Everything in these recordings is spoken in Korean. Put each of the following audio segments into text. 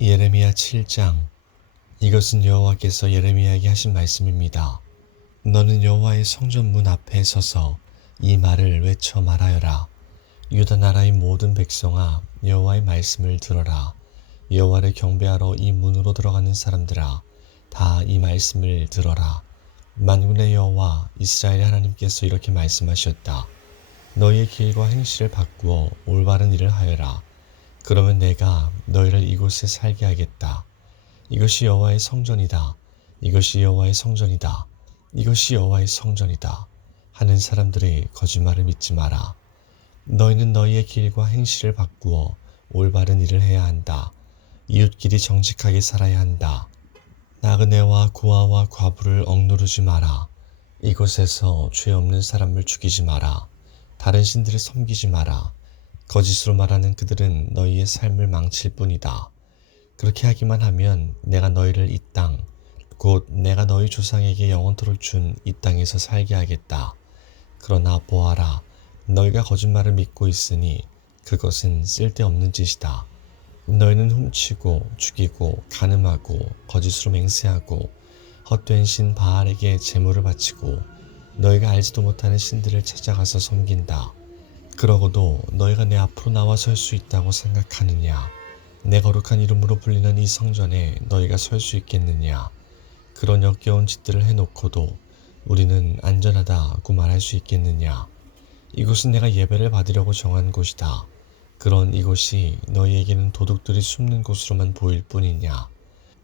예레미야 7장. 이것은 여호와께서 예레미야에게 하신 말씀입니다. 너는 여호와의 성전 문 앞에 서서 이 말을 외쳐 말하여라. 유다 나라의 모든 백성아, 여호와의 말씀을 들어라. 여호와를 경배하러 이 문으로 들어가는 사람들아, 다 이 말씀을 들어라. 만군의 여호와 이스라엘의 하나님께서 이렇게 말씀하셨다. 너희의 길과 행실을 바꾸어 올바른 일을 하여라. 그러면 내가 너희를 이곳에 살게 하겠다. 이것이 여호와의 성전이다. 이것이 여호와의 성전이다. 이것이 여호와의 성전이다. 하는 사람들의 거짓말을 믿지 마라. 너희는 너희의 길과 행실을 바꾸어 올바른 일을 해야 한다. 이웃끼리 정직하게 살아야 한다. 나그네와 고아와 과부를 억누르지 마라. 이곳에서 죄 없는 사람을 죽이지 마라. 다른 신들을 섬기지 마라. 거짓으로 말하는 그들은 너희의 삶을 망칠 뿐이다. 그렇게 하기만 하면 내가 너희를 이 땅, 곧 내가 너희 조상에게 영원토록 준 이 땅에서 살게 하겠다. 그러나 보아라, 너희가 거짓말을 믿고 있으니 그것은 쓸데없는 짓이다. 너희는 훔치고 죽이고 간음하고 거짓으로 맹세하고 헛된 신 바알에게 제물을 바치고 너희가 알지도 못하는 신들을 찾아가서 섬긴다. 그러고도 너희가 내 앞으로 나와 설 수 있다고 생각하느냐? 내 거룩한 이름으로 불리는 이 성전에 너희가 설 수 있겠느냐? 그런 역겨운 짓들을 해놓고도 우리는 안전하다고 말할 수 있겠느냐? 이곳은 내가 예배를 받으려고 정한 곳이다. 그런 이곳이 너희에게는 도둑들이 숨는 곳으로만 보일 뿐이냐?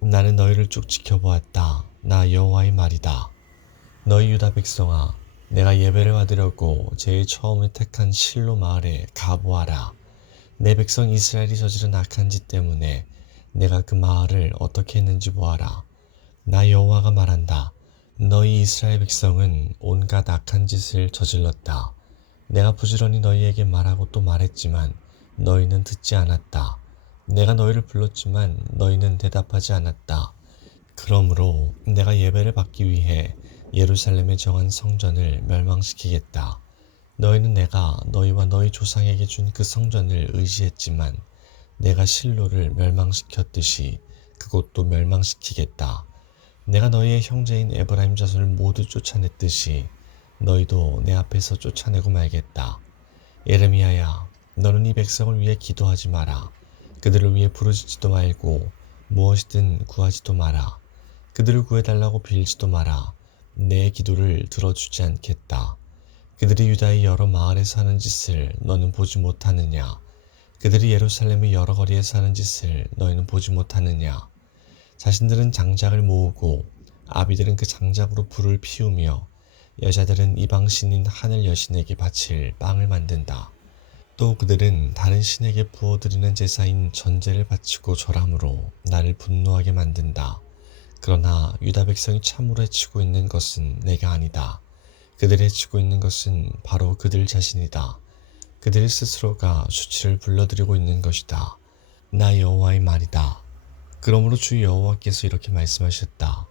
나는 너희를 쭉 지켜보았다. 나 여호와의 말이다. 너희 유다 백성아, 내가 예배를 받으려고 제일 처음에 택한 실로 마을에 가보아라. 내 백성 이스라엘이 저지른 악한 짓 때문에 내가 그 마을을 어떻게 했는지 보아라. 나 여호와가 말한다. 너희 이스라엘 백성은 온갖 악한 짓을 저질렀다. 내가 부지런히 너희에게 말하고 또 말했지만 너희는 듣지 않았다. 내가 너희를 불렀지만 너희는 대답하지 않았다. 그러므로 내가 예배를 받기 위해 예루살렘에 정한 성전을 멸망시키겠다. 너희는 내가 너희와 너희 조상에게 준 그 성전을 의지했지만 내가 실로를 멸망시켰듯이 그곳도 멸망시키겠다. 내가 너희의 형제인 에브라임 자손을 모두 쫓아냈듯이 너희도 내 앞에서 쫓아내고 말겠다. 예레미야야, 너는 이 백성을 위해 기도하지 마라. 그들을 위해 부르짖지도 말고 무엇이든 구하지도 마라. 그들을 구해달라고 빌지도 마라. 내 기도를 들어주지 않겠다. 그들이 유다의 여러 마을에서 하는 짓을 너는 보지 못하느냐? 그들이 예루살렘의 여러 거리에서 하는 짓을 너희는 보지 못하느냐? 자신들은 장작을 모으고 아비들은 그 장작으로 불을 피우며 여자들은 이방 신인 하늘 여신에게 바칠 빵을 만든다. 또 그들은 다른 신에게 부어드리는 제사인 전제를 바치고 절함으로 나를 분노하게 만든다. 그러나 유다 백성이 참으로 해치고 있는 것은 내가 아니다. 그들이 해치고 있는 것은 바로 그들 자신이다. 그들 스스로가 수치를 불러들이고 있는 것이다. 나 여호와의 말이다. 그러므로 주 여호와께서 이렇게 말씀하셨다.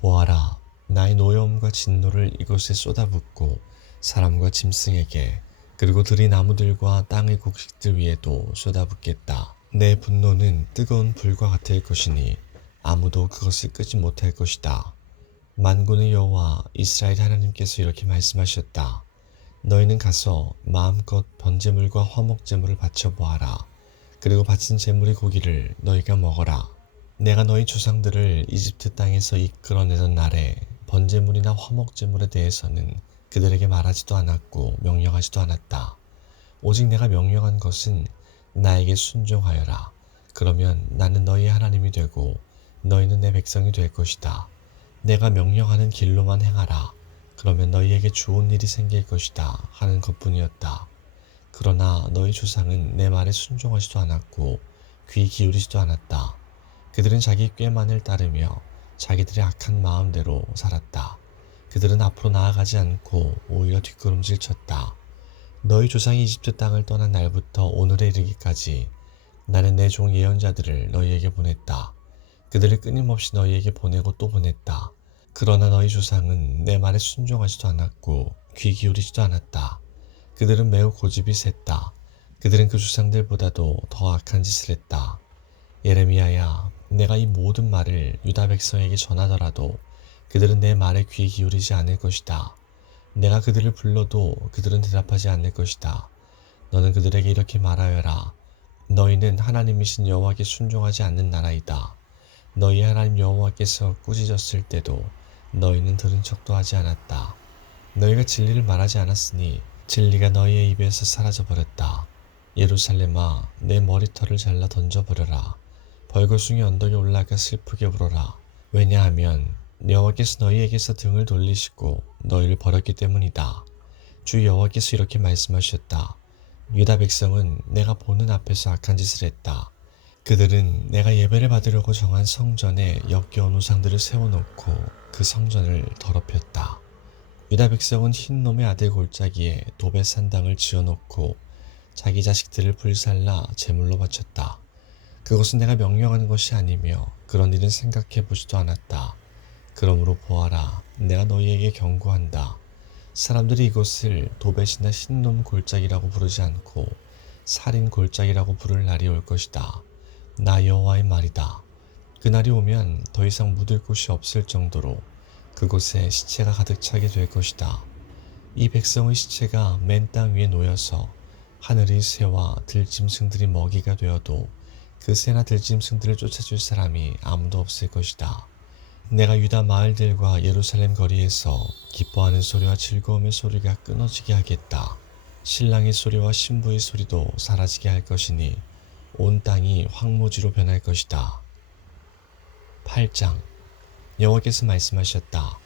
보아라, 나의 노여움과 진노를 이곳에 쏟아붓고 사람과 짐승에게 그리고 들이 나무들과 땅의 곡식들 위에도 쏟아붓겠다. 내 분노는 뜨거운 불과 같을 것이니 아무도 그것을 끄지 못할 것이다. 만군의 여호와 이스라엘 하나님께서 이렇게 말씀하셨다. 너희는 가서 마음껏 번제물과 화목제물을 바쳐보아라. 그리고 바친 제물의 고기를 너희가 먹어라. 내가 너희 조상들을 이집트 땅에서 이끌어내던 날에 번제물이나 화목제물에 대해서는 그들에게 말하지도 않았고 명령하지도 않았다. 오직 내가 명령한 것은 나에게 순종하여라. 그러면 나는 너희의 하나님이 되고 너희는 내 백성이 될 것이다. 내가 명령하는 길로만 행하라. 그러면 너희에게 좋은 일이 생길 것이다 하는 것뿐이었다. 그러나 너희 조상은 내 말에 순종하지도 않았고 귀 기울이지도 않았다. 그들은 자기 꾀만을 따르며 자기들의 악한 마음대로 살았다. 그들은 앞으로 나아가지 않고 오히려 뒷걸음질 쳤다. 너희 조상이 이집트 땅을 떠난 날부터 오늘에 이르기까지 나는 내 종 예언자들을 너희에게 보냈다. 그들을 끊임없이 너희에게 보내고 또 보냈다. 그러나 너희 조상은 내 말에 순종하지도 않았고 귀 기울이지도 않았다. 그들은 매우 고집이 셌다. 그들은 그 조상들보다도 더 악한 짓을 했다. 예레미야야, 내가 이 모든 말을 유다 백성에게 전하더라도 그들은 내 말에 귀 기울이지 않을 것이다. 내가 그들을 불러도 그들은 대답하지 않을 것이다. 너는 그들에게 이렇게 말하여라. 너희는 하나님이신 여호와께 순종하지 않는 나라이다. 너희 하나님 여호와께서 꾸짖었을 때도 너희는 들은 척도 하지 않았다. 너희가 진리를 말하지 않았으니 진리가 너희의 입에서 사라져 버렸다. 예루살렘아, 내 머리털을 잘라 던져버려라. 벌거숭이 언덕에 올라가 슬프게 울어라. 왜냐하면 여호와께서 너희에게서 등을 돌리시고 너희를 버렸기 때문이다. 주 여호와께서 이렇게 말씀하셨다. 유다 백성은 내가 보는 앞에서 악한 짓을 했다. 그들은 내가 예배를 받으려고 정한 성전에 역겨운 우상들을 세워놓고 그 성전을 더럽혔다. 유다 백성은 흰놈의 아들 골짜기에 도배 산당을 지어놓고 자기 자식들을 불살라 제물로 바쳤다. 그것은 내가 명령하는 것이 아니며 그런 일은 생각해 보지도 않았다. 그러므로 보아라, 내가 너희에게 경고한다. 사람들이 이곳을 도벳이나 흰놈 골짜기라고 부르지 않고 살인 골짜기라고 부를 날이 올 것이다. 나 여호와의 말이다. 그날이 오면 더 이상 묻을 곳이 없을 정도로 그곳에 시체가 가득 차게 될 것이다. 이 백성의 시체가 맨 땅 위에 놓여서 하늘의 새와 들짐승들이 먹이가 되어도 그 새나 들짐승들을 쫓아줄 사람이 아무도 없을 것이다. 내가 유다 마을들과 예루살렘 거리에서 기뻐하는 소리와 즐거움의 소리가 끊어지게 하겠다. 신랑의 소리와 신부의 소리도 사라지게 할 것이니 온 땅이 황무지로 변할 것이다. 8장. 여호와께서 말씀하셨다.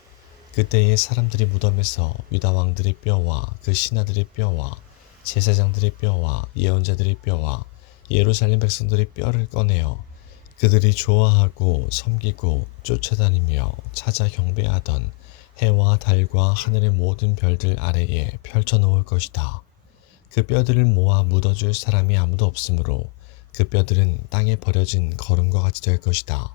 그때에 사람들이 무덤에서 유다 왕들의 뼈와 그 신하들의 뼈와 제사장들의 뼈와 예언자들의 뼈와 예루살렘 백성들의 뼈를 꺼내어 그들이 좋아하고 섬기고 쫓아다니며 찾아 경배하던 해와 달과 하늘의 모든 별들 아래에 펼쳐놓을 것이다. 그 뼈들을 모아 묻어줄 사람이 아무도 없으므로 그 뼈들은 땅에 버려진 거름과 같이 될 것이다.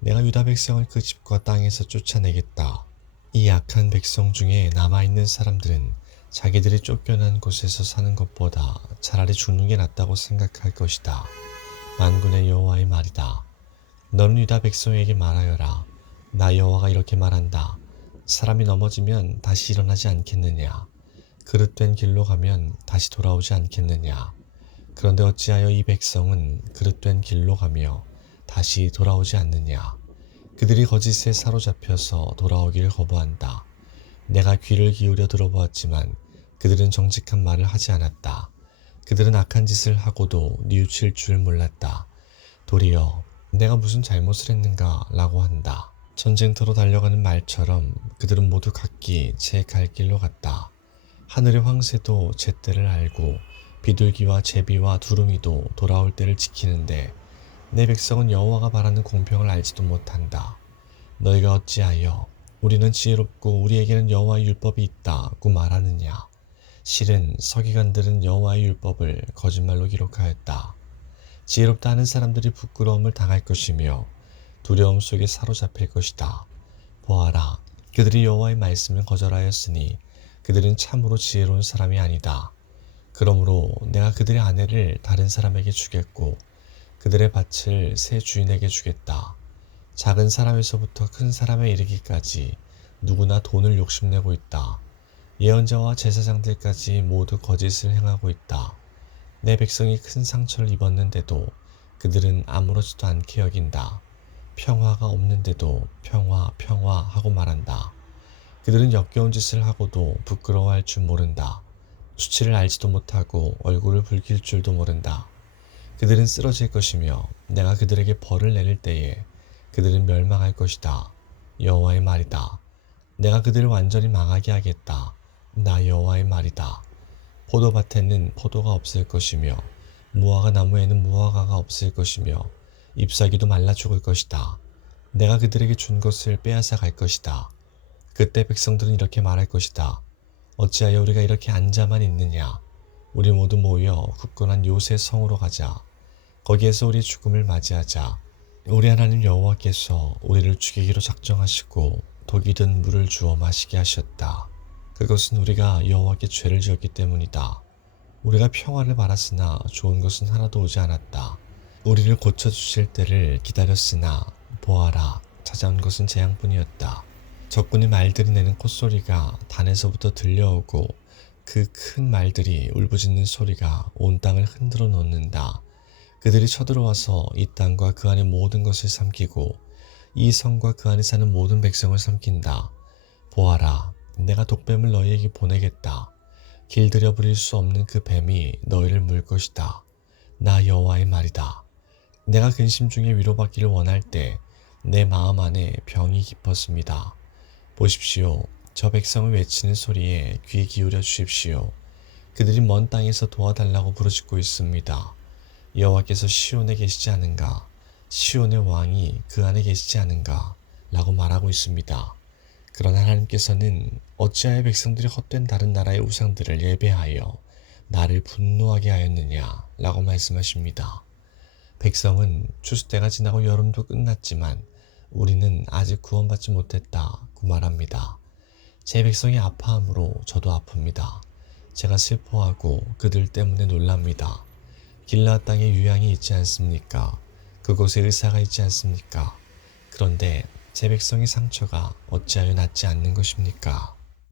내가 유다 백성을 그 집과 땅에서 쫓아내겠다. 이 악한 백성 중에 남아있는 사람들은 자기들이 쫓겨난 곳에서 사는 것보다 차라리 죽는 게 낫다고 생각할 것이다. 만군의 여호와의 말이다. 너는 유다 백성에게 말하여라. 나 여호와가 이렇게 말한다. 사람이 넘어지면 다시 일어나지 않겠느냐. 그릇된 길로 가면 다시 돌아오지 않겠느냐. 그런데 어찌하여 이 백성은 그릇된 길로 가며 다시 돌아오지 않느냐. 그들이 거짓에 사로잡혀서 돌아오기를 거부한다. 내가 귀를 기울여 들어보았지만 그들은 정직한 말을 하지 않았다. 그들은 악한 짓을 하고도 뉘우칠 줄 몰랐다. 도리어 내가 무슨 잘못을 했는가 라고 한다. 전쟁터로 달려가는 말처럼 그들은 모두 각기 제 갈 길로 갔다. 하늘의 황새도 제 때를 알고 비둘기와 제비와 두루미도 돌아올 때를 지키는데 내 백성은 여호와가 바라는 공평을 알지도 못한다. 너희가 어찌하여 우리는 지혜롭고 우리에게는 여호와의 율법이 있다고 말하느냐. 실은 서기관들은 여호와의 율법을 거짓말로 기록하였다. 지혜롭다 하는 사람들이 부끄러움을 당할 것이며 두려움 속에 사로잡힐 것이다. 보아라, 그들이 여호와의 말씀을 거절하였으니 그들은 참으로 지혜로운 사람이 아니다. 그러므로 내가 그들의 아내를 다른 사람에게 주겠고 그들의 밭을 새 주인에게 주겠다. 작은 사람에서부터 큰 사람에 이르기까지 누구나 돈을 욕심내고 있다. 예언자와 제사장들까지 모두 거짓을 행하고 있다. 내 백성이 큰 상처를 입었는데도 그들은 아무렇지도 않게 여긴다. 평화가 없는데도 평화 평화 하고 말한다. 그들은 역겨운 짓을 하고도 부끄러워할 줄 모른다. 수치를 알지도 못하고 얼굴을 붉힐 줄도 모른다. 그들은 쓰러질 것이며 내가 그들에게 벌을 내릴 때에 그들은 멸망할 것이다. 여호와의 말이다. 내가 그들을 완전히 망하게 하겠다. 나 여호와의 말이다. 포도밭에는 포도가 없을 것이며 무화과 나무에는 무화과가 없을 것이며 잎사귀도 말라 죽을 것이다. 내가 그들에게 준 것을 빼앗아 갈 것이다. 그때 백성들은 이렇게 말할 것이다. 어찌하여 우리가 이렇게 앉아만 있느냐. 우리 모두 모여 굳건한 요새 성으로 가자. 거기에서 우리의 죽음을 맞이하자. 우리 하나님 여호와께서 우리를 죽이기로 작정하시고 독이 든 물을 주어 마시게 하셨다. 그것은 우리가 여호와께 죄를 지었기 때문이다. 우리가 평화를 바랐으나 좋은 것은 하나도 오지 않았다. 우리를 고쳐주실 때를 기다렸으나 보아라, 찾아온 것은 재앙뿐이었다. 적군의 말들이 내는 콧소리가 단에서부터 들려오고 그 큰 말들이 울부짖는 소리가 온 땅을 흔들어 놓는다. 그들이 쳐들어와서 이 땅과 그 안의 모든 것을 삼키고 이 성과 그 안에 사는 모든 백성을 삼킨다. 보아라, 내가 독뱀을 너희에게 보내겠다. 길들여 버릴 수 없는 그 뱀이 너희를 물 것이다. 나 여호와의 말이다. 내가 근심 중에 위로받기를 원할 때 내 마음 안에 병이 깊었습니다. 보십시오. 저 백성을 외치는 소리에 귀 기울여 주십시오. 그들이 먼 땅에서 도와달라고 부르짖고 있습니다. 여호와께서 시온에 계시지 않은가? 시온의 왕이 그 안에 계시지 않은가? 라고 말하고 있습니다. 그러나 하나님께서는 어찌하여 백성들이 헛된 다른 나라의 우상들을 예배하여 나를 분노하게 하였느냐? 라고 말씀하십니다. 백성은 추수 때가 지나고 여름도 끝났지만 우리는 아직 구원받지 못했다고 말합니다. 제 백성이 아파함으로 저도 아픕니다. 제가 슬퍼하고 그들 때문에 놀랍니다. 길라앗 땅에 유향이 있지 않습니까? 그곳에 의사가 있지 않습니까? 그런데 제 백성의 상처가 어찌하여 낫지 않는 것입니까?